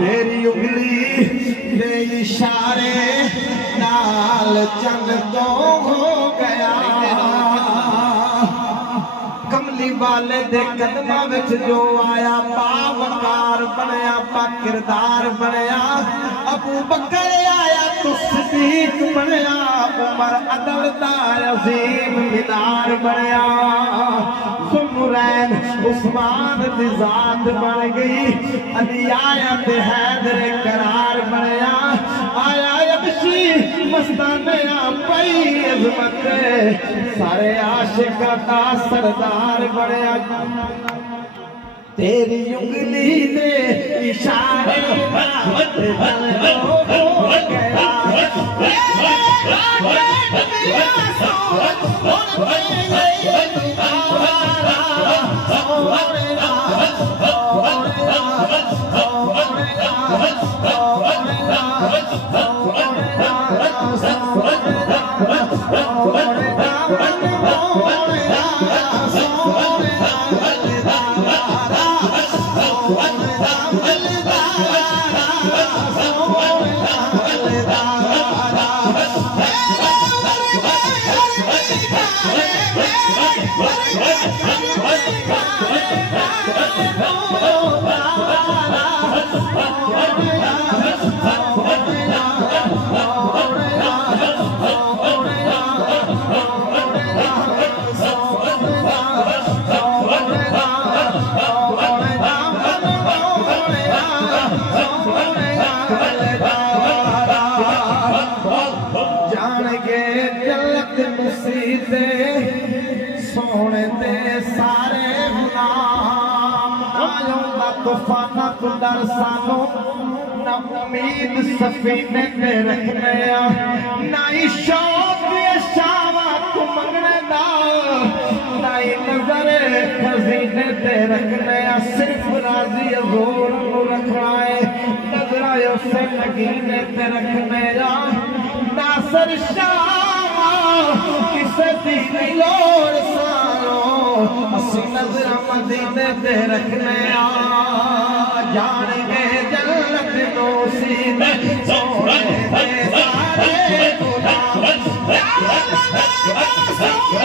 तेरी उंगली दे इशारे नाल चंद तो हो गया कमली वाले दे कदमां विच जो आया पावकार बनया पा किरदार बनया अबू बकर आया तो सिद्दीक बनया उमर अदल दा अजीम मीनार बनया ज़ुनूरैन उस्मान दी ज़ात बन गई अली आया ते हैदर करार बनया आया यबशी मस्ताने पई अज़मत सारे आशिका दा सरदार बनया तेरी उंगली दे इशारे हो गया सोने दे सारे गुलाम ना तूफाना तो डर सानो ना उम्मीद सफीने ते रखने ना ही शौक शावा तू मंगने दा ना ही नजर खजीने ते रखने सिर्फ राजी जोर को रखना है नजर से नगीने ते रखने नासर किसे दी नहीं लोड़ सालो असी नजर मदीने ते रखने जानेंगे जन्नत नो सीने सोने दे सारे गुलाम सोने